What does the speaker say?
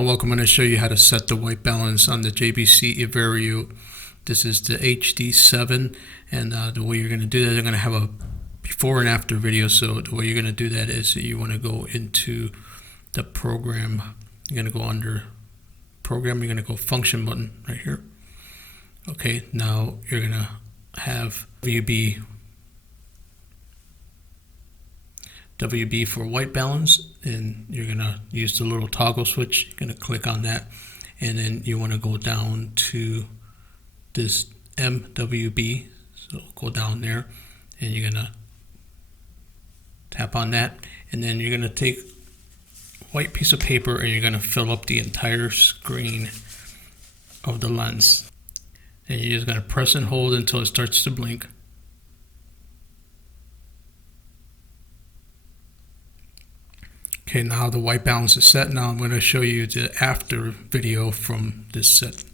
Welcome. I'm going to show you how to set the white balance on the JVC Everio. This is the HD7, and the way you're going to do that, I'm going to have a before and after video. So the way you're going to do that is that you want to go into the program. You're going to go under program. You're going to go function button right here. Okay, now you're going to have WB for white balance, and you're going to use the little toggle switch. You're going to click on that, and then you want to go down to this MWB. So go down there, and you're going to tap on that, and then you're going to take a white piece of paper and you're going to fill up the entire screen of the lens. And you're just going to press and hold until it starts to blink. Okay, now the white balance is set. Now I'm going to show you the after video from this set.